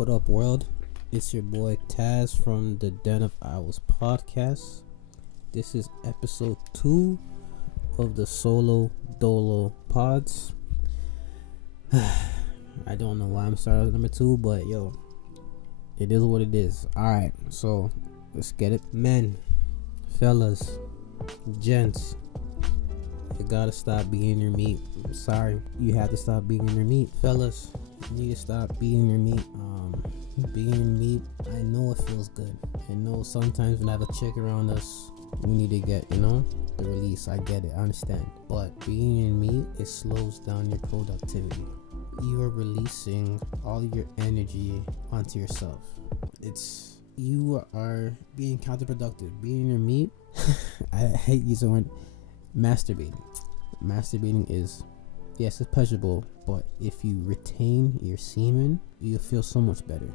What up, world? It's your boy Taz from the Den of Owls podcast. This is episode 2 of the solo Dolo pods. I don't know why I'm starting with number 2, but yo, it is what it is. Alright, so let's get it. Men, fellas, gents, you gotta stop being your meat. I'm sorry, you have to stop being your meat. Fellas, you need to stop being your meat. Being your meat, I know it feels good. I know sometimes when I have a chick around us, we need to get, the release. I get it, I understand. But being your meat, it slows down your productivity. You are releasing all your energy onto yourself. You are being counterproductive. Being your meat, I hate using the word masturbating. Masturbating is, yes, it's pleasurable, but if you retain your semen, you'll feel so much better.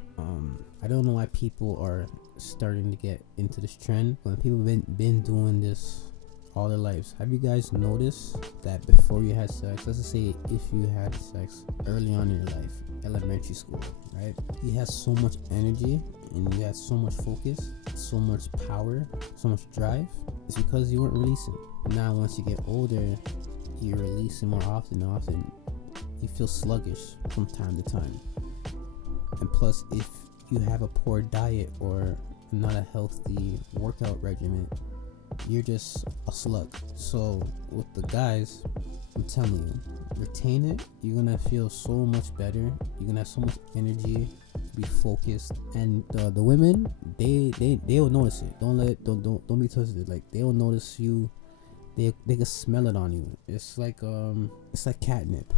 I don't know why people are starting to get into this trend when people have been doing this all their lives. Have you guys noticed that before you had sex, let's just say if you had sex early on in your life, elementary school, right? You had so much energy and you had so much focus, so much power, so much drive. It's because you weren't releasing. Now once you get older, you're releasing more often. You feel sluggish from time to time. And plus, if you have a poor diet or not a healthy workout regimen, you're just a slug. So with the guys, I'm telling you, retain it. You're gonna feel so much better. You're gonna have so much energy, be focused. And the women, they will notice it. Don't be twisted. Like, they will notice you. They can smell it on you. It's like catnip.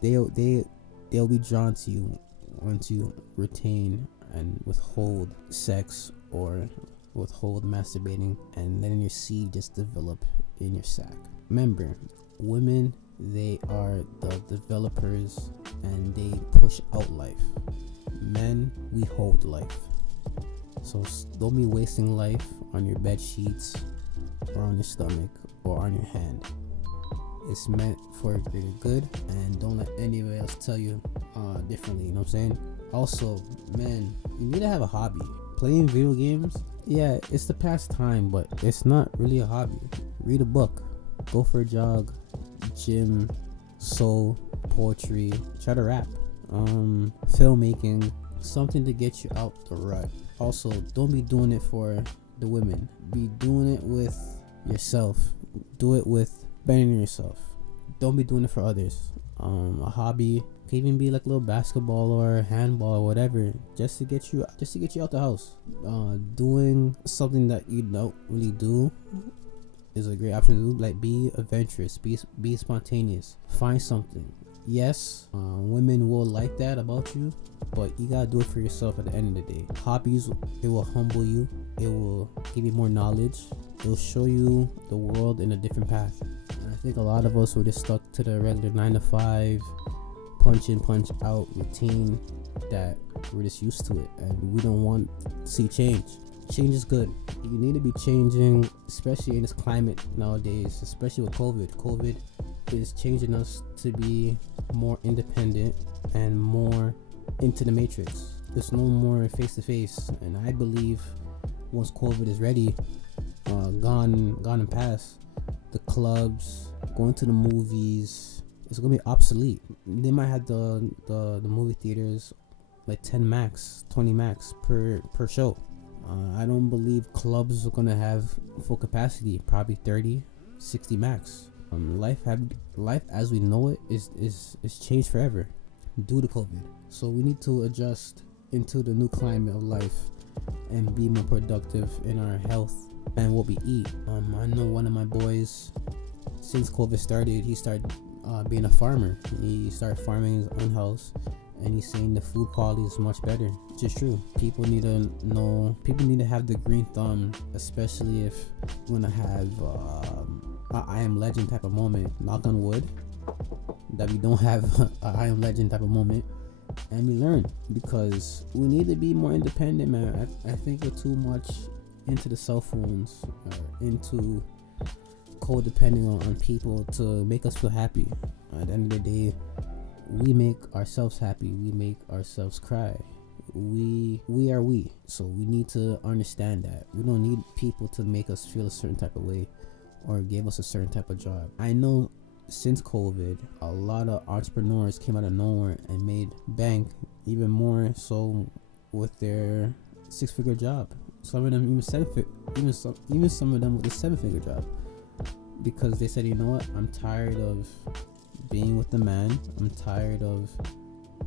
they'll be drawn to you once you retain and withhold sex or withhold masturbating and letting your seed just develop in your sack. Remember, women, they are the developers and they push out life. Men, we hold life. So don't be wasting life on your bed sheets or on your stomach or on your hand. It's meant for a greater good, and don't let anybody else tell you differently. You know what I'm saying? Also, men, you need to have a hobby. Playing video games, yeah, it's the pastime, but it's not really a hobby. Read a book, go for a jog, gym, sew, poetry, try to rap, filmmaking, something to get you out the rut. Also, don't be doing it for the women. Be doing it with yourself. Do it with bettering yourself. Don't be doing it for others. A hobby can even be like a little basketball or handball or whatever, just to get you out the house. Doing something that you don't really do is a great option to do. Like, be adventurous, be spontaneous, find something. Yes, women will like that about you, but you gotta do it for yourself at the end of the day. Hobbies, it will humble you, it will give you more knowledge, it will show you the world in a different path. And I think a lot of us were just stuck to the regular 9 to 5 punch in, punch out routine that we're just used to it, and we don't want to see change. Change is good. You need to be changing, especially in this climate nowadays, especially with COVID is changing us to be more independent and more into the matrix. There's no more face-to-face, and I believe once COVID is ready, gone and past, the clubs, going to the movies, it's gonna be obsolete. They might have the movie theaters like 10 max, 20 max per show. I don't believe clubs are gonna have full capacity, probably 30, 60 max. Life as we know it is changed forever due to COVID. So we need to adjust into the new climate of life and be more productive in our health and what we eat. I know one of my boys, since COVID started, he started being a farmer. He started farming his own house, and he's saying the food quality is much better, which is true. People need to have the green thumb, especially if you want to have I am legend type of moment. Knock on wood that we don't have a I am legend type of moment, and we learn, because we need to be more independent, man. I think we're too much into the cell phones, into codepending on people to make us feel happy. At the end of the day, we make ourselves happy, we make ourselves cry. We are we. So we need to understand that we don't need people to make us feel a certain type of way or give us a certain type of job. I know since COVID, a lot of entrepreneurs came out of nowhere and made bank, even more so with their 6-figure job. Some of them even some of them with a 7-figure job, because they said, you know what, I'm tired of being with the man, I'm tired of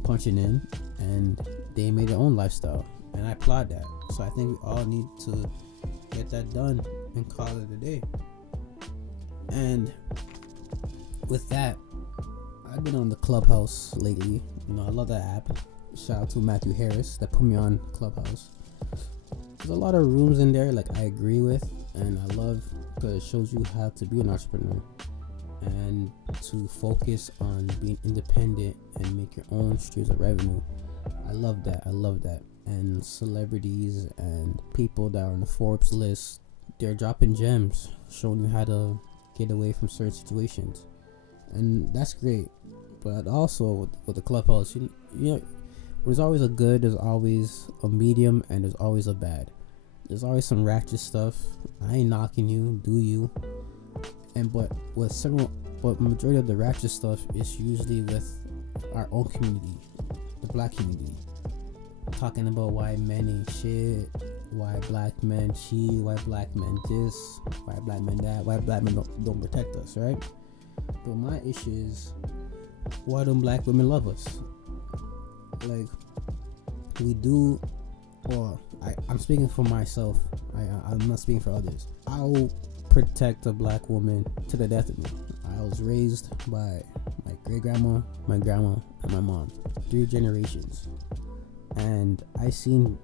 punching in, and they made their own lifestyle, and I applaud that. So I think we all need to get that done and call it a day. And with that, I've been on the Clubhouse lately. You know, I love that app. Shout out to Matthew Harris that put me on Clubhouse. There's a lot of rooms in there like I agree with, and I love, because it shows you how to be an entrepreneur and to focus on being independent and make your own streams of revenue. I love that. And celebrities and people that are on the Forbes list, they're dropping gems, showing you how to get away from certain situations, and that's great. But also with the Clubhouse, you know, there's always a good, there's always a medium, and there's always a bad. There's always some ratchet stuff. I ain't knocking you, do you? But majority of the ratchet stuff is usually with our own community, the black community, talking about why men ain't shit, why black men cheat, why black men this, why black men that, why black men don't protect us, right? But my issue is, why don't black women love us? Like, we do. Well, I'm speaking for myself. I'm not speaking for others. I will protect a black woman to the death of me. I was raised by my great grandma, my grandma, and my mom, 3 generations, and I seen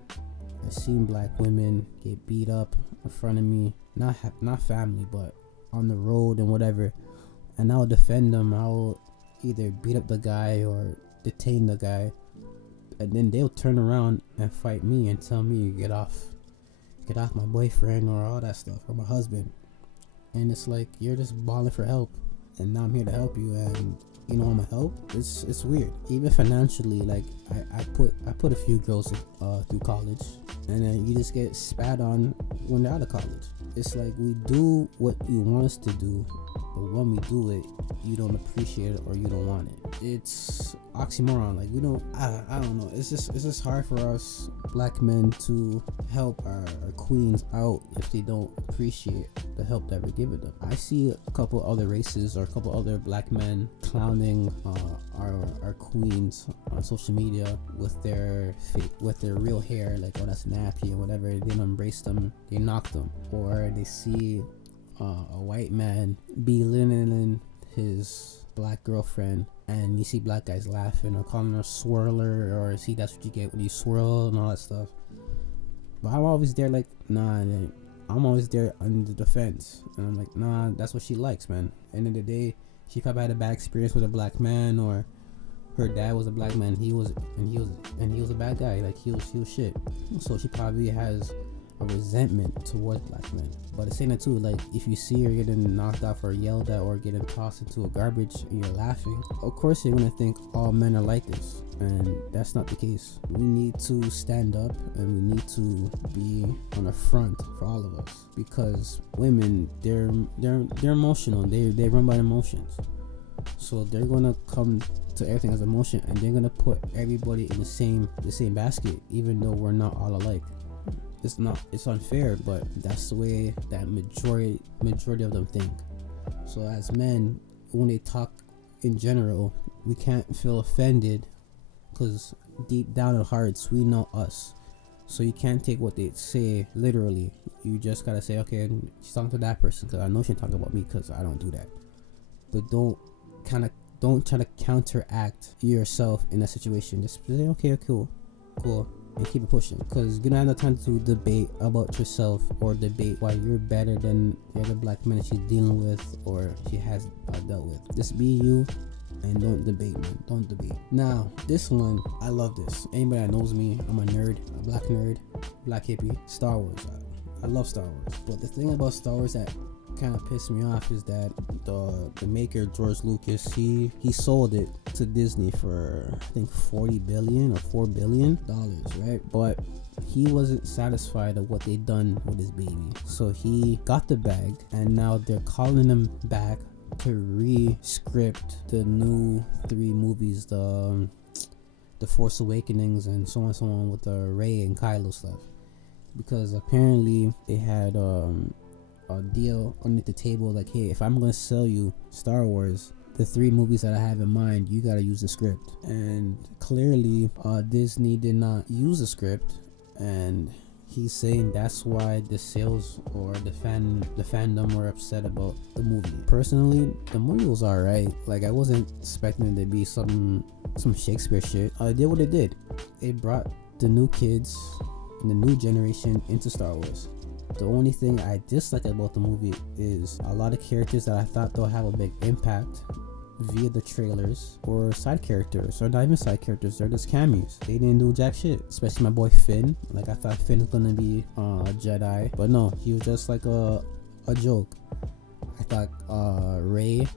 black women get beat up in front of me. Not family, but on the road and whatever. And I'll defend them. I'll either beat up the guy or detain the guy, and then they'll turn around and fight me and tell me, get off my boyfriend or all that stuff, or my husband. And it's like, you're just bawling for help, and now I'm here to help you, and you know I'm a help. It's weird. Even financially, like I put a few girls through college, and then you just get spat on when they're out of college. It's like, we do what you want us to do, but when we do it, you don't appreciate it or you don't want it. It's oxymoron. Like, we don't. I don't know. It's just hard for us black men to help our queens out if they don't appreciate the help that we're giving them. I see a couple other races or a couple other black men clowning our queens on social media with their real hair, like, oh, that's nappy and whatever. They don't embrace them, they knock them. Or they see a white man belittling his black girlfriend, and you see black guys laughing or calling her swirler, or see, that's what you get when you swirl and all that stuff. But I'm always there like, nah, I'm always there on the defense, and I'm like, nah, that's what she likes, man. End of the day, she probably had a bad experience with a black man, or her dad was a black man, he was a bad guy, like he was shit. So she probably has a resentment towards black men. But at the same time too, like, if you see her getting knocked off or yelled at or getting tossed into a garbage and you're laughing, of course you're gonna think all men are like this, and that's not the case. We need to stand up, and we need to be on the front for all of us, because women, they're emotional. They run by emotions, so they're gonna come to everything as emotion, and they're gonna put everybody in the same basket, even though we're not all alike. It's unfair, but that's the way that majority of them think. So as men, when they talk in general, we can't feel offended, because deep down in our hearts we know us. So you can't take what they say literally. You just gotta say, okay, she's talking to that person because I know she's talking about me, because I don't do that. But don't try to counteract yourself in that situation. Just say, okay, cool, and keep it pushing, because you don't have no time to debate about yourself or debate why you're better than the other black men she's dealing with or she has dealt with. Just be you and don't debate, man. Don't debate. Now, this one, I love this. Anybody that knows me, I'm a nerd, a black hippie. Star Wars. I love Star Wars. But the thing about Star Wars that kind of pissed me off is that the maker George Lucas, he sold it to Disney for I think $40 billion or $4 billion, right? But he wasn't satisfied of what they done with his baby, so he got the bag, and now they're calling him back to re-script the new 3 movies, the Force Awakenings and so on with the Rey and Kylo stuff, because apparently they had a deal underneath the table, like, hey, if I'm gonna sell you Star Wars, the 3 movies that I have in mind, you gotta use the script. And clearly Disney did not use the script, and he's saying that's why the sales or the fandom were upset about the movie. Personally, the movie was alright. Like, I wasn't expecting it to be some Shakespeare shit. It did what it did. It brought the new kids and the new generation into Star Wars. The only thing I dislike about the movie is a lot of characters that I thought they'll have a big impact via the trailers, or side characters, or not even side characters, they're just cameos. They didn't do jack shit, especially my boy Finn. Like, I thought Finn was gonna be a Jedi, but no, he was just like a joke. I thought Rey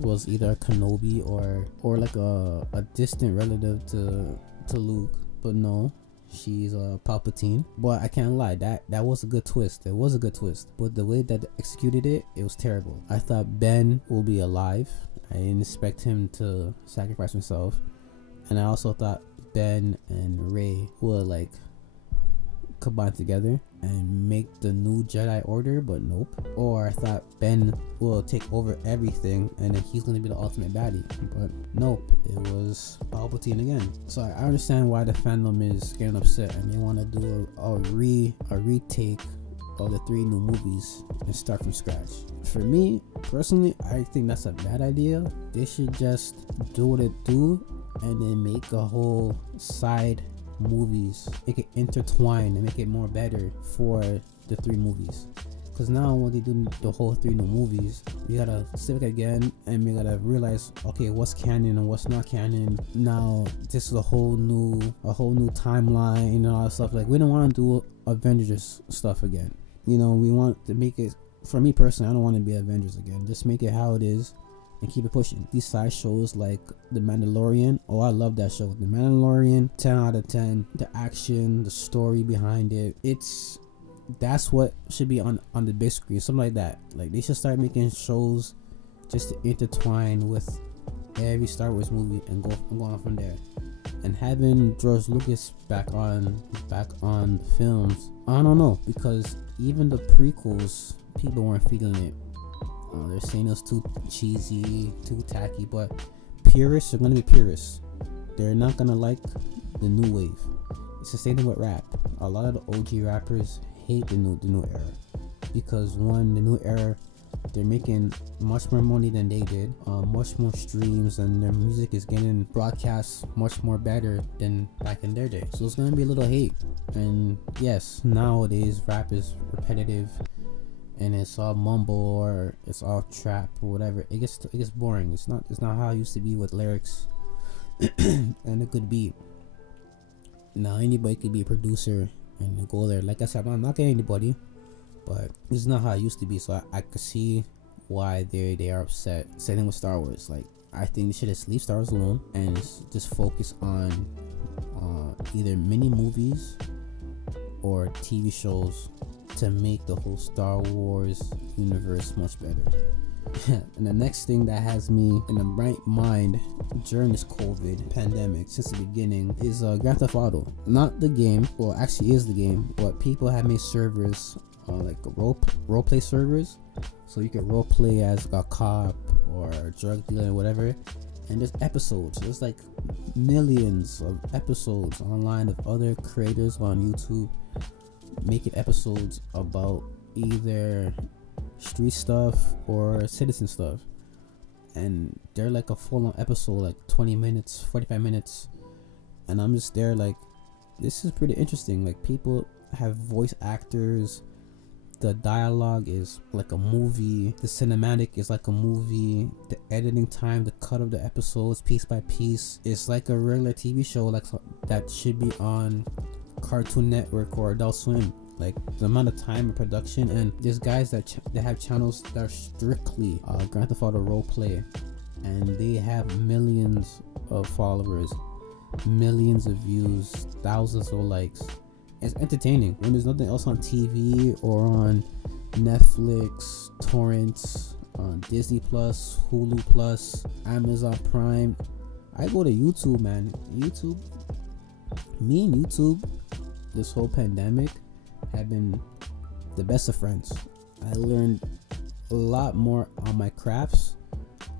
was either a Kenobi or like a distant relative to Luke, but no, she's a Palpatine. But I can't lie, that was a good twist. It was a good twist, but the way that they executed it was terrible. I thought Ben will be alive. I didn't expect him to sacrifice himself, and I also thought Ben and Rey would like combine together and make the new Jedi Order, but nope. Or I thought Ben will take over everything and then he's gonna be the ultimate baddie, but nope, it was Palpatine again. So I understand why the fandom is getting upset and they want to do a retake of the 3 new movies and start from scratch. For me personally, I think that's a bad idea. They should just do what it do and then make a whole side movies, make it intertwine and make it more better for the 3 movies. Because now when they do the whole 3 new movies, we gotta sit back again and we gotta realize, okay, what's canon and what's not canon. Now this is a whole new timeline and all that stuff. Like, we don't want to do Avengers stuff again. You know, we want to make it, for me personally, I don't want to be Avengers again. Just make it how it is and keep it pushing. These side shows like The Mandalorian, oh, I love that show. The Mandalorian, 10 out of 10. The action, the story behind it, that's what should be on the big screen, something like that. Like, they should start making shows just to intertwine with every Star Wars movie and go on from there. And having George Lucas back on films, I don't know, because even the prequels, people weren't feeling it. They're saying it's too cheesy, too tacky, but purists are gonna be purists. They're not gonna like the new wave. It's the same thing with rap. A lot of the OG rappers hate the new era, because one, the new era, they're making much more money than they did, much more streams, and their music is getting broadcast much more better than back in their day. So it's gonna be a little hate. And yes, nowadays rap is repetitive and it's all mumble or it's all trap or whatever. It gets boring. It's not how it used to be with lyrics and a good beat. Now anybody could be a producer and go there. Like I said, I'm not getting anybody, but it's not how it used to be. So I could see why they are upset. Same thing with Star Wars. Like, I think they should just leave Star Wars alone and just focus on either mini movies or TV shows to make the whole Star Wars universe much better. And the next thing that has me in the right mind during this COVID pandemic since the beginning is Grand Theft Auto. Not the game, well, actually is the game, but people have made servers like role play servers, so you can role play as a cop or a drug dealer or whatever. And there's episodes. There's like millions of episodes online of other creators on YouTube making episodes about either street stuff or citizen stuff, and they're like a full-on episode, like 20 minutes, 45 minutes, and I'm just there like, this is pretty interesting. Like, people have voice actors, the dialogue is like a movie, the cinematic is like a movie, the editing time, the cut of the episodes piece by piece is like a regular TV show, like that should be on Cartoon Network or Adult Swim. Like the amount of time and production, and there's guys that have channels that are strictly Grand Theft Auto roleplay, and they have millions of followers, millions of views, thousands of likes. It's entertaining when there's nothing else on TV or on Netflix, torrents, on Disney Plus, Hulu Plus, Amazon Prime. I go to YouTube, man. Me and YouTube this whole pandemic have been the best of friends. I learned a lot more on my crafts,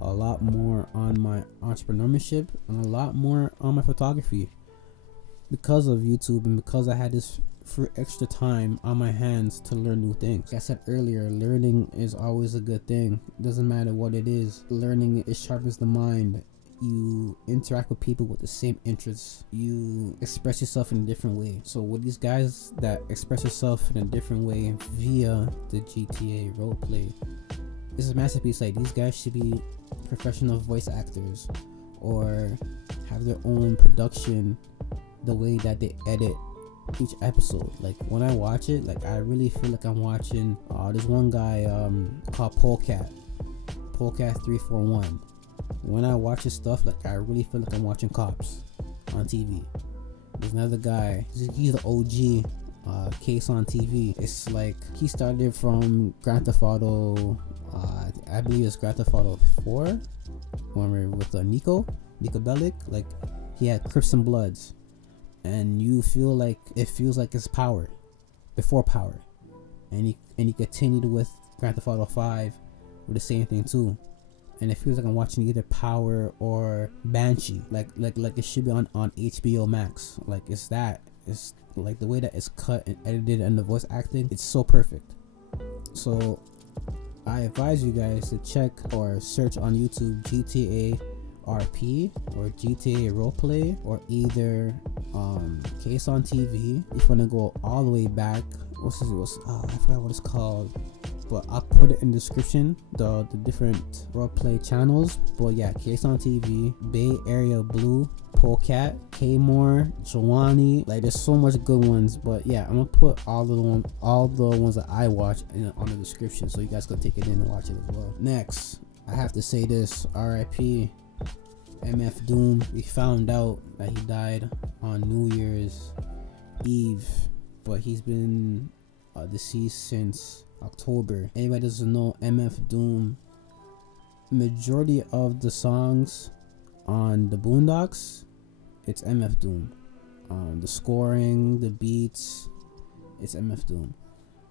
a lot more on my entrepreneurship, and a lot more on my photography because of YouTube, and because I had this for extra time on my hands to learn new things. Like I said earlier, learning is always a good thing. It doesn't matter what it is. Learning, it sharpens the mind. You interact with people with the same interests. You express yourself in a different way. So with these guys that express yourself in a different way via the GTA roleplay, it's a masterpiece. Like, these guys should be professional voice actors or have their own production, the way that they edit each episode. Like, when I watch it, like, I really feel like I'm watching there's one guy called Polecat 341. When I watch his stuff, like, I really feel like I'm watching Cops on TV. There's another guy, he's the OG Case on TV. It's like he started from Grand Theft Auto, I believe it's Grand Theft Auto 4, when we're with Nico Bellic. Like, he had Crips and Bloods, and you feel like it feels like it's Power before Power, and he continued with Grand Theft Auto 5 with the same thing too. And it feels like I'm watching either Power or Banshee. Like it should be on HBO Max. Like, it's like the way that it's cut and edited, and the voice acting, it's so perfect. So I advise you guys to check or search on YouTube GTA RP or GTA roleplay, or either Case on TV. If you want to go all the way back, I forgot what it's called, but I'll put it in the description, the different roleplay channels. But yeah, Case on TV, Bay Area Blue, Polecat, K-More, Joanny. Like, there's so much good ones. But yeah, I'm gonna put all the ones that I watch on the description, so you guys can take it in and watch it as well. Next, I have to say this: R.I.P. MF Doom. We found out that he died on New Year's Eve, but he's been deceased since October. Anybody doesn't know MF Doom, majority of the songs on the Boondocks, it's MF Doom. The scoring, the beats, it's MF Doom.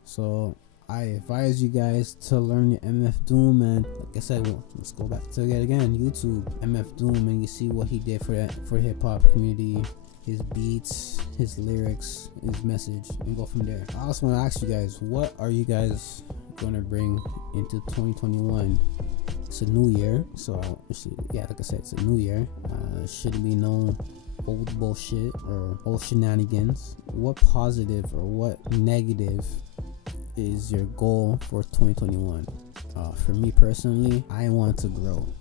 So I advise you guys to learn your MF Doom, and like I said, let's go back to it again. YouTube, MF Doom, and you see what he did for hip hop community, his beats, his lyrics, his message, and go from there. I also want to ask you guys, what are you guys gonna bring into 2021? It's a new year, so like I said, it's a new year. Shouldn't be no old bullshit or old shenanigans. What positive or what negative is your goal for 2021? For me personally, I want to grow.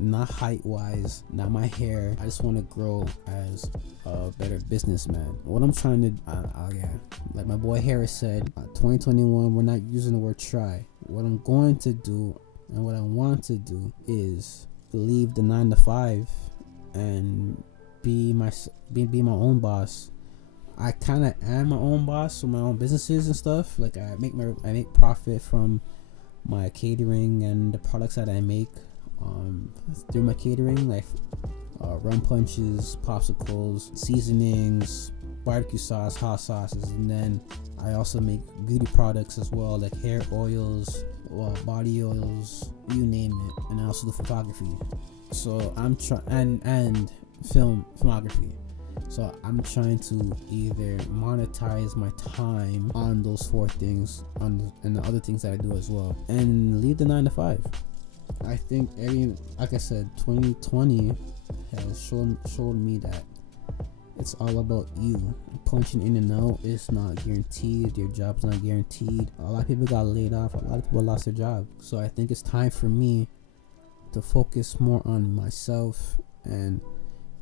Not height wise, not my hair. I just want to grow as a better businessman. What I'm trying to like my boy Harris said, 2021, we're not using the word try. What I'm going to do and what I want to do is leave the 9 to 5 and be my own boss. I kind of am my own boss with my own businesses and stuff. Like, I make profit from my catering and the products that I make through my catering, like rum punches, popsicles, seasonings, barbecue sauce, hot sauces, and then I also make beauty products as well, like hair oils, body oils, you name it. And I also do photography. So I'm trying and filmography. So I'm trying to either monetize my time on those 4 things, and the other things that I do as well, and leave the 9 to 5. I think like I said, 2020 has shown me that it's all about you. Punching in and out is not guaranteed. Your job's not guaranteed. A lot of people got laid off. A lot of people lost their job. So I think it's time for me to focus more on myself and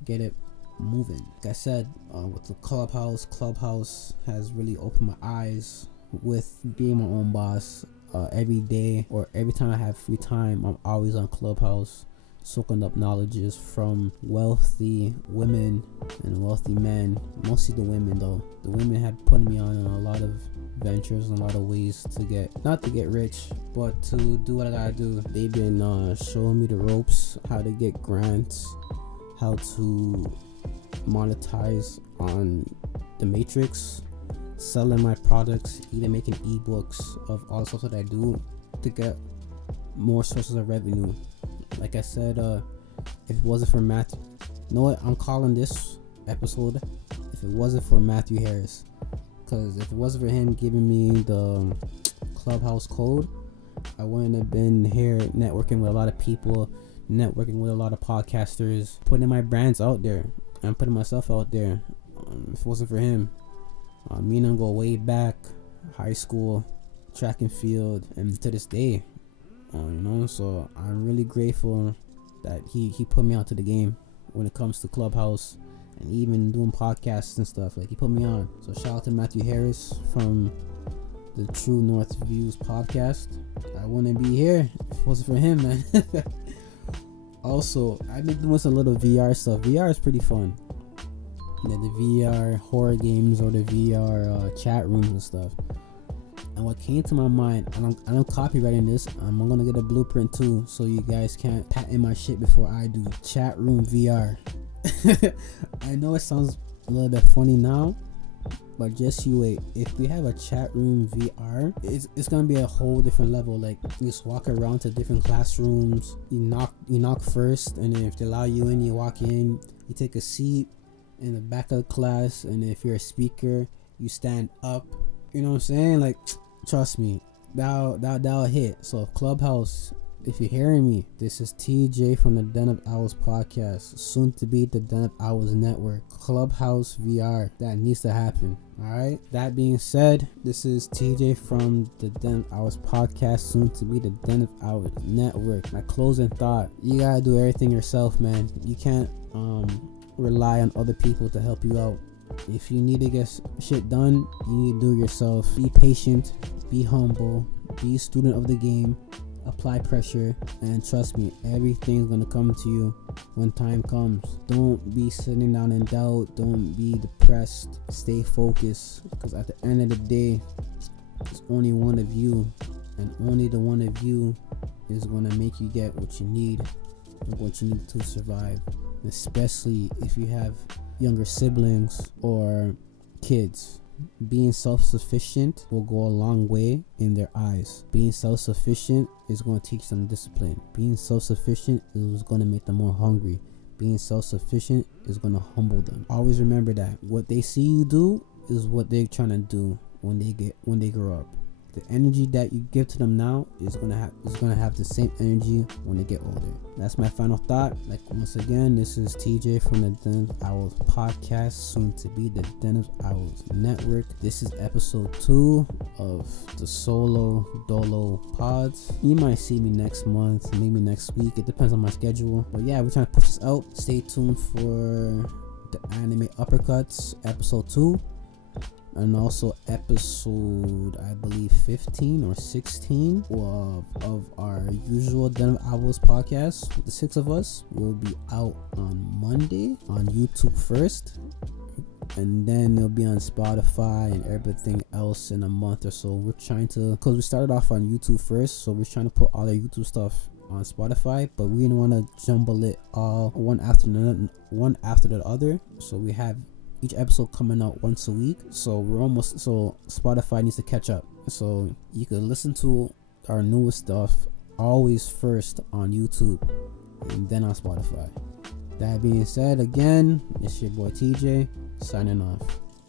get it moving. Like I said, with the Clubhouse has really opened my eyes with being my own boss. Every day or every time I have free time, I'm always on Clubhouse, soaking up knowledges from wealthy women and wealthy men. Mostly the women, though. The women have put me on a lot of ventures and a lot of ways to get, not to get rich, but to do what I gotta do. They've been showing me the ropes, how to get grants, how to monetize on the Matrix, selling my products, even making ebooks of all the stuff that I do to get more sources of revenue. Like I said, if it wasn't for Matthew, you know what, I'm calling this episode if it wasn't for Matthew Harris, because if it wasn't for him giving me the Clubhouse code, I wouldn't have been here networking with a lot of people, networking with a lot of podcasters, putting my brands out there and putting myself out there. If it wasn't for him, me and him go way back, high school, track and field, and to this day, so I'm really grateful that he put me onto the game when it comes to Clubhouse and even doing podcasts and stuff. Like, he put me on. So shout out to Matthew Harris from the True North Views podcast. I wouldn't be here if it wasn't for him, man. Also, I've been doing some little VR stuff. VR is pretty fun. The VR horror games or the VR chat rooms and stuff. And what came to my mind, and I'm copywriting this, I'm gonna get a blueprint too, so you guys can't patent my shit before I do. Chat room VR. I know it sounds a little bit funny now, but just you wait. If we have a chat room VR, it's gonna be a whole different level. Like, you just walk around to different classrooms, you knock first, and then if they allow you in, you walk in, you take a seat in the back of the class, and if you're a speaker, you stand up. You know what I'm saying? Like, trust me, that'll hit. So Clubhouse, if you're hearing me, this is TJ from the Den of Owls podcast, soon to be the Den of Owls network. Clubhouse VR, that needs to happen. Alright, that being said, this is TJ from the Den of Owls podcast, soon to be the Den of Owls network. My closing thought: you gotta do everything yourself, man. You can't rely on other people to help you out. If you need to get shit done, you need to do it yourself. Be patient, be humble, be a student of the game, apply pressure, and trust me, everything's gonna come to you when time comes. Don't be sitting down in doubt, don't be depressed, stay focused, because at the end of the day, there's only one of you, and only the one of you is gonna make you get what you need and what you need to survive. Especially if you have younger siblings or kids. Being self-sufficient will go a long way in their eyes. Being self-sufficient is going to teach them discipline. Being self-sufficient is going to make them more hungry. Being self-sufficient is going to humble them. Always remember that what they see you do is what they're trying to do when they grow up. The energy that you give to them now is gonna have the same energy when they get older. That's my final thought. Like, once again, this is TJ from the Den of Owls podcast, soon to be the Den of Owls network. This is episode 2 of the solo Dolo pods. You might see me next month, maybe next week. It depends on my schedule. But yeah, we're trying to push this out. Stay tuned for the anime uppercuts episode 2. And also episode, I believe 15 or 16 of our usual Den of Owls podcast with the 6 of us will be out on Monday on YouTube first, and then it'll be on Spotify and everything else in a month or so. We're trying to, because we started off on YouTube first, so we're trying to put all our YouTube stuff on Spotify, but we didn't want to jumble it all one after the other, so we have each episode coming out once a week. So Spotify needs to catch up. So you can listen to our newest stuff always first on YouTube and then on Spotify. That being said, again, it's your boy TJ signing off.